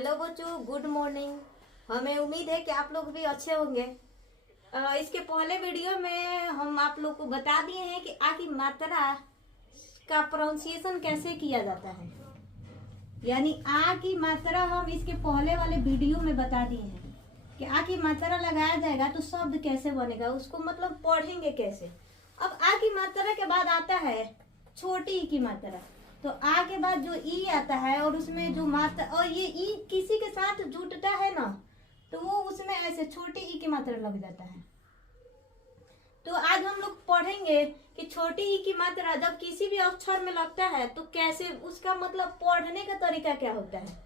Hello बच्चों, good morning. हमें उम्मीद है कि आप लोग भी अच्छे होंगे। इसके पहले वीडियो में हम आप लोग को बता दिए हैं कि आ की मात्रा का प्रोनाउंसिएशन कैसे किया जाता है। यानी आ की मात्रा हम इसके पहले वाले वीडियो में बता दिए हैं कि आ की मात्रा लगाया जाएगा तो शब्द कैसे बनेगा, उसको मतलब पढ़ेंगे कैसे। अब आ की मात्रा के बाद आता है छोटी ई की मात्रा। तो आ के बाद जो ई आता है और उसमें जो मात्रा, और ये ई किसी के साथ जुटता है ना तो वो उसमें ऐसे छोटी ई की मात्रा लग जाता है। तो आज हम लोग पढ़ेंगे कि छोटी ई की मात्रा जब किसी भी अक्षर में लगता है तो कैसे, उसका मतलब पढ़ने का तरीका क्या होता है।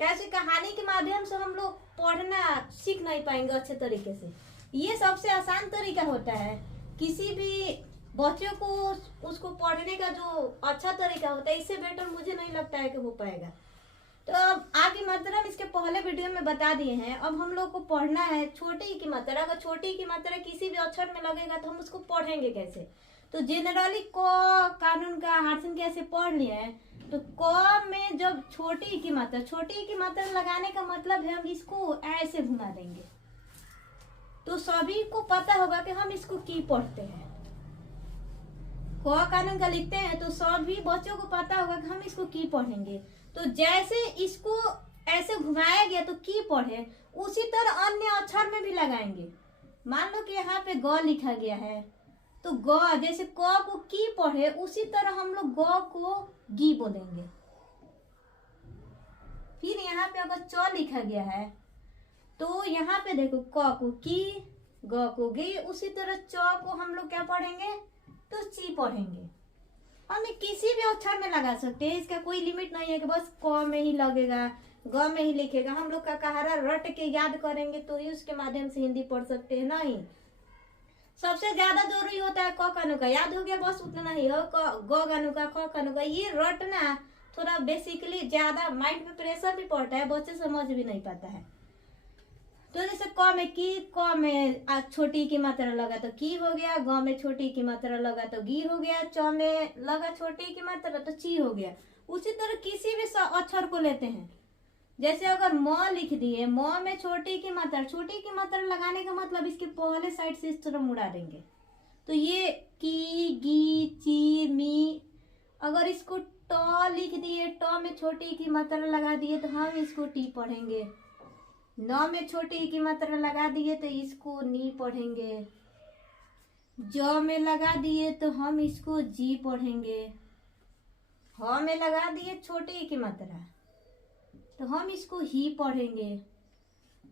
कैसे कहानी के माध्यम से हम लोग पढ़ना सीख नहीं पाएंगे अच्छे तरीके से। ये सबसे आसान तरीका होता है। किसी भी बच्चों को उसको पढ़ने का जो अच्छा तरीका होता है, इससे बेटर मुझे नहीं लगता है कि हो पाएगा। तो अब आ की मात्रा हम इसके पहले वीडियो में बता दिए हैं। अब हम लोग को पढ़ना है छोटी ई की मात्रा। अगर छोटी ई की मात्रा किसी भी अक्षर में लगेगा तो हम उसको पढ़ेंगे कैसे। तो जनरली क कानून का हार्सन कैसे पढ़ लिए हैं। तो क में जब छोटी ई की मात्रा लगाने का मतलब है हम इसको ऐसे घुमा देंगे तो सभी को पता होगा कि हम इसको की पढ़ते हैं। क कानून का लिखते हैं तो सभी बच्चों को पता होगा कि हम इसको की पढ़ेंगे। तो जैसे इसको ऐसे घुमाया गया तो की पढ़े, उसी तरह अन्य अक्षर में भी लगाएंगे। मान लो कि यहाँ पे ग लिखा गया है तो ग जैसे क को की पढ़े, उसी तरह हम लोग ग को गी बोलेंगे। फिर यहाँ पे अगर च लिखा गया है तो यहाँ पे देखो क को की, ग को गी, उसी तरह च को हम लोग क्या पढ़ेंगे तो ची पढ़ेंगे। हमें किसी भी अक्षर में लगा सकते हैं, इसका कोई लिमिट नहीं है कि बस क में ही लगेगा, ग में ही लिखेगा। हम लोग का कहारा रट के याद करेंगे तो ही उसके माध्यम से हिंदी पढ़ सकते हैं। नहीं, सबसे ज्यादा जरूरी होता है क कानू का, याद हो गया बस उतना ही हो। ग कानू का, ख कानू का, ये रटना थोड़ा बेसिकली ज्यादा माइंड पे प्रेशर भी पड़ता है, बच्चे समझ भी नहीं पाता है। तो जैसे क में की, क में छोटी की मात्रा लगा तो की हो गया, ग में छोटी की मात्रा लगा तो गी हो गया, च में लगा छोटी की मात्रा तो ची हो गया। उसी तरह किसी भी अक्षर को लेते हैं। जैसे अगर म लिख दिए, म में छोटी की मात्रा लगाने का मतलब इसके पहले साइड से इस तरह मुड़ा देंगे तो ये की, गी, ची, मी। अगर इसको ट लिख दिए, ट में छोटी की मात्रा लगा दिए तो हम इसको टी पढ़ेंगे। न में छोटी की मात्रा लगा दिए तो इसको नी पढ़ेंगे। ज में लगा दिए तो हम इसको जी पढ़ेंगे। ह में लगा दिए छोटी की मात्रा तो हम इसको ही पढ़ेंगे।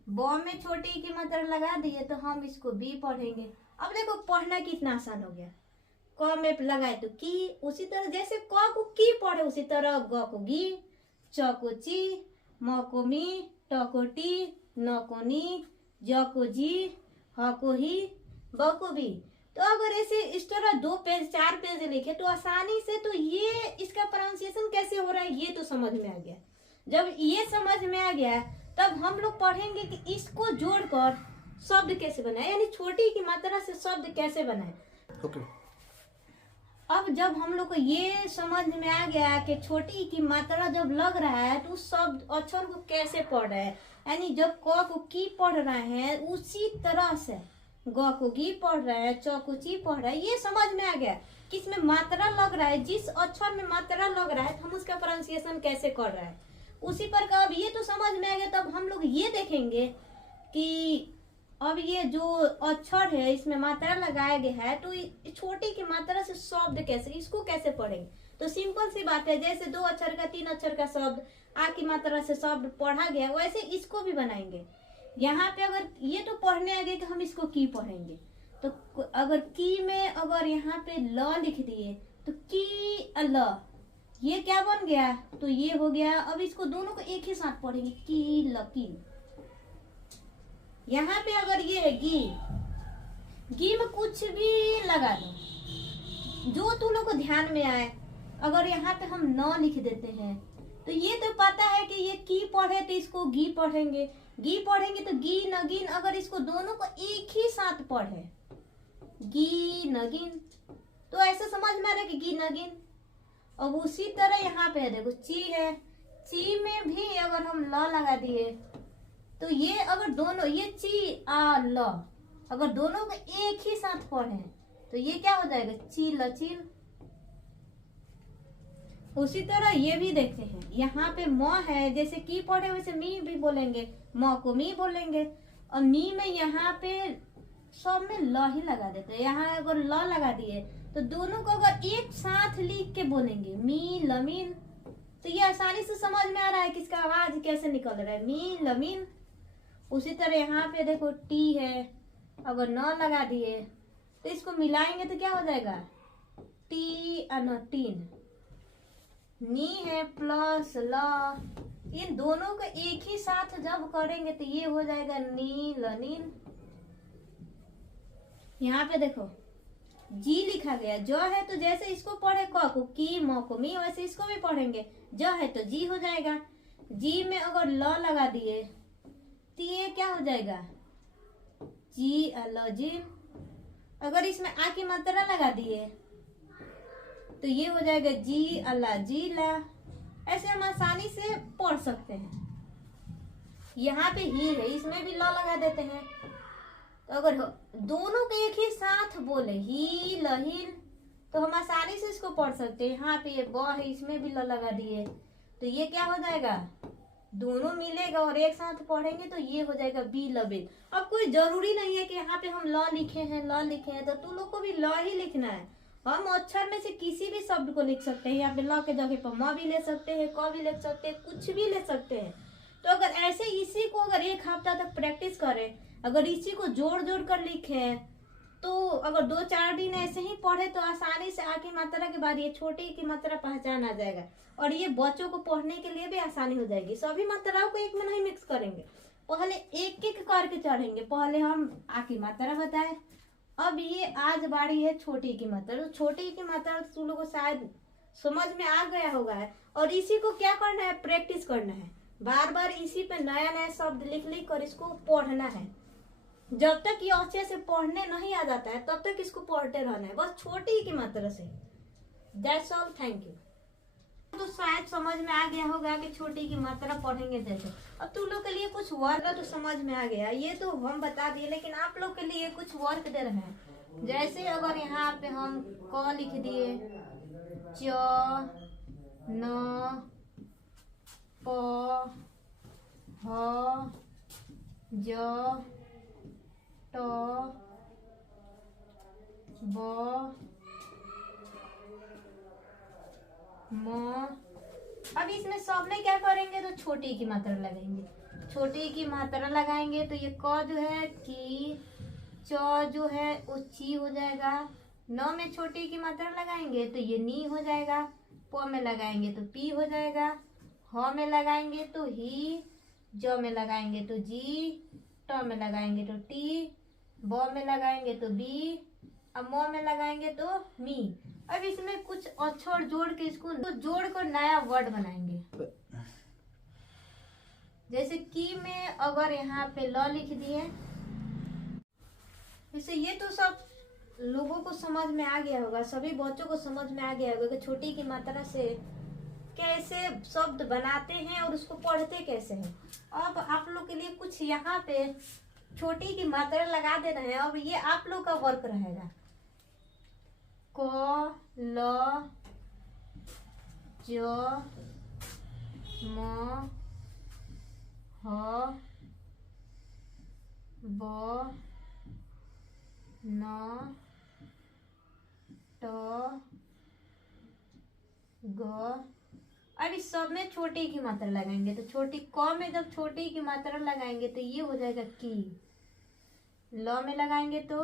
ब में छोटी की मात्रा लगा दिए तो हम इसको बी पढ़ेंगे। अब देखो पढ़ना कितना आसान हो गया। क में लगाए तो की, उसी तरह जैसे क को की पढ़े उसी तरह ग को गी, च को ची, म को मी, ट को टी, न को नी, ज को जी, ह को ही, ब को भी। तो अगर ऐसे इस तरह 2 पेज 4 पेज लिखे तो आसानी से, तो ये इसका प्रोनाउंसिएशन कैसे हो रहा है ये तो समझ में आ गया। जब ये समझ में आ गया तब हम लोग पढ़ेंगे कि इसको जोड़कर शब्द कैसे बनाए, यानी छोटी की मात्रा से शब्द कैसे बनाए। अब जब हम लोग को ये समझ में आ गया कि छोटी की मात्रा जब लग रहा है तो उस शब्द अक्षर को कैसे पढ़ रहे हैं, यानी जब क को की पढ़ रहे हैं उसी तरह से ग को गी पढ़ रहे हैं, च को ची पढ़ रहे हैं। ये समझ में आ गया कि इसमें मात्रा लग रहा है, जिस अक्षर में मात्रा लग रहा है तो हम उसका प्रोनाउंसिएशन कैसे कर रहे हैं। उसी प्रकार अब ये तो समझ में आ गया, तब हम लोग ये देखेंगे कि अब ये जो अक्षर है इसमें मात्रा लगाया गया है तो छोटी की मात्रा से शब्द कैसे, इसको कैसे पढ़ेंगे। तो सिंपल सी बात है, जैसे 2 अक्षर का 3 अक्षर का शब्द आ की मात्रा से शब्द पढ़ा गया, वैसे इसको भी बनाएंगे। यहाँ पे अगर ये तो पढ़ने आ गए कि हम इसको की पढ़ेंगे, तो अगर की में अगर यहाँ पे ल लिख दिए तो की ल, ये क्या बन गया तो ये हो गया। अब इसको दोनों को एक ही साथ पढ़ेंगे, की ल की। यहाँ पे अगर ये है गी, गी में कुछ भी लगा दो जो तुम लोग को ध्यान में आए। अगर यहाँ पे हम न लिख देते हैं तो ये तो पता है कि ये की पढ़े तो इसको गी पढ़ेंगे, गी पढ़ेंगे तो गी नगीन। अगर इसको दोनों को एक ही साथ पढ़े गी नगीन तो ऐसे समझ में आ रहा है कि गी नगीन। अब उसी तरह यहाँ पे देखो ची है, ची में भी अगर हम ल लगा दिए तो ये अगर दोनों ये ची आ ल अगर दोनों को एक ही साथ पढ़े तो ये क्या हो जाएगा, चील चील। उसी तरह ये भी देखते हैं, यहाँ पे म है, जैसे की पढ़े वैसे मी भी बोलेंगे, म को मी बोलेंगे। और मी में यहाँ पे सब में ल ही लगा देते हैं। यहाँ अगर ल लगा दिए तो दोनों को अगर एक साथ लिख के बोलेंगे मी लमीन, तो ये आसानी से समझ में आ रहा है कि इसका आवाज कैसे निकल रहा है, मी लमीन। उसी तरह यहाँ पे देखो टी है, अगर न लगा दिए तो इसको मिलाएंगे तो क्या हो जाएगा, टी अन तीन। नी है प्लस ल, इन दोनों को एक ही साथ जब करेंगे तो ये हो जाएगा नी लनीन। यहाँ पे देखो जी लिखा गया, जो है तो जैसे इसको पढ़े क को की, म को मी, वैसे इसको भी पढ़ेंगे, जो है तो जी हो जाएगा। जी में अगर ल लगा दिए तो ये क्या हो जाएगा, जी अलोजिन। अगर इसमें आ की मात्रा लगा दिए तो ये हो जाएगा जी अल्लाह जीला। ऐसे हम आसानी से पढ़ सकते हैं। यहाँ पे ही है, इसमें भी ल लगा देते हैं। तो अगर दोनों के एक ही साथ बोले ही लहील तो हम आसानी से इसको पढ़ सकते हैं। यहाँ पे ये ब है, इसमें भी ल लगा दिए तो ये क्या हो जाएगा, दोनों मिलेगा और एक साथ पढ़ेंगे तो ये हो जाएगा बी लबेल। अब कोई जरूरी नहीं है कि यहाँ पे हम ल लिखे हैं, ल लिखे हैं, तो तुम लोग को भी ल ही लिखना है। हम अक्षर में से किसी भी शब्द को लिख सकते हैं। यहाँ पे ल के जगह पर म भी ले सकते हैं, क भी लिख सकते हैं, कुछ भी ले सकते हैं। तो अगर ऐसे इसी को अगर एक हफ्ता तक प्रैक्टिस करें, अगर इसी को जोड़ जोड़ कर लिखे तो अगर 2-4 दिन ऐसे ही पढ़े तो आसानी से आ की मात्रा के बाद ये छोटी की मात्रा पहचान आ जाएगा। और ये बच्चों को पढ़ने के लिए भी आसानी हो जाएगी। सभी मात्राओं को एक में नहीं मिक्स करेंगे, पहले एक एक करके चढ़ेंगे। पहले हम आ की मात्रा बताए, अब ये आज बारी है छोटी की मात्रा। तो छोटी की मात्रा तो तुम लोग को शायद समझ में आ गया होगा है। और इसी को क्या करना है, प्रैक्टिस करना है। बार बार इसी पे नया नया शब्द लिख लिख कर इसको पढ़ना है। जब तक ये अच्छे से पढ़ने नहीं आ जाता है तब तक इसको पढ़ते रहना है, बस छोटी की मात्रा से। That's all, thank you. तो शायद समझ में आ गया होगा कि छोटी की मात्रा पढ़ेंगे जैसे। अब तुम लोग के लिए कुछ वर्क तो समझ में आ गया, ये तो हम बता दिए, लेकिन आप लोग के लिए कुछ वर्क दे रहे हैं। जैसे अगर यहाँ पे हम क लिख दिए, च न प ह ज ट ब म। अब इसमें सब में क्या करेंगे, तो छोटी की मात्रा लगाएंगे। छोटी की मात्रा लगाएंगे तो ये क जो है की, च जो है वो ची हो जाएगा। न में छोटी की मात्रा लगाएंगे तो ये नी हो जाएगा। प में लगाएंगे तो पी हो जाएगा। ह में लगाएंगे तो ही, ज में लगाएंगे तो जी, ट में लगाएंगे तो टी, ब में लगाएंगे तो बी, अब म में लगाएंगे तो मी। अब इसमें कुछ अक्षर जोड़ के इसको तो जोड़ कर नया वर्ड बनाएंगे। जैसे की में अगर यहाँ पे ल लिख दिए, जैसे ये तो सब लोगों को समझ में आ गया होगा, सभी बच्चों को समझ में आ गया होगा कि छोटी की मात्रा से कैसे शब्द बनाते हैं और उसको पढ़ते कैसे हैं। अब आप लोग के लिए कुछ यहाँ पे छोटी की मात्रा लगा देना है। अब ये आप लोग का वर्क रहेगा। क ल ज म ह ब न ट ग। अब इस सब में छोटी की मात्रा लगाएंगे तो छोटी क में जब छोटी की मात्रा लगाएंगे तो ये हो जाएगा की। ल में लगाएंगे तो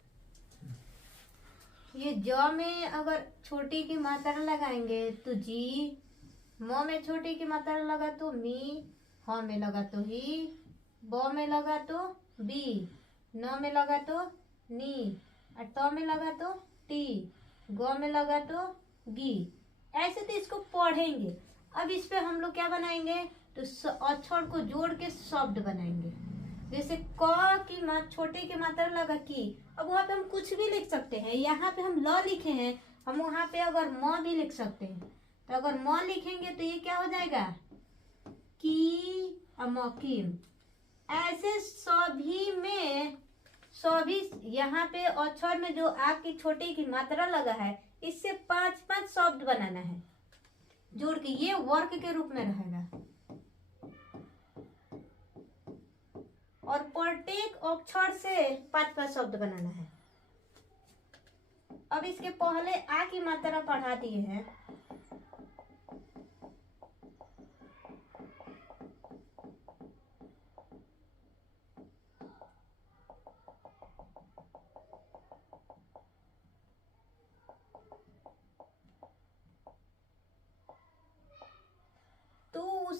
ये ज में अगर छोटी की मात्रा लगाएंगे तो जी, म में छोटी की मात्रा लगा तो मी, ह में लगा तो ही, ब में लगा तो बी, न में लगा तो नी, और ट में लगा तो टी, ग में लगा तो गी। ऐसे तो इसको पढ़ेंगे। अब इस पे हम लोग क्या बनाएंगे, तो अक्षर को जोड़ के शब्द बनाएंगे। जैसे क की छोटी की मात्रा लगा की, अब वहाँ पे हम कुछ भी लिख सकते हैं। यहाँ पे हम ल लिखे हैं, हम वहाँ पे अगर म भी लिख सकते हैं। तो अगर म लिखेंगे तो ये क्या हो जाएगा, की, अमोकिम। ऐसे सभी यहाँ पे अक्षर में जो आ की छोटी की मात्रा लगा है, इससे 5-5 शब्द बनाना है जोड़ के, ये वर्ग के रूप में रहेगा। और प्रत्येक अक्षर से 5-5 शब्द बनाना है। अब इसके पहले आ की मात्रा पढ़ा दिए हैं।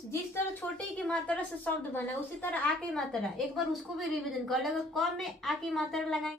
जिस तरह छोटे की मात्रा से शब्द बना उसी तरह आ की मात्रा, एक बार उसको भी रिवीजन कर लेगा। क में आ की मात्रा लगाएंगे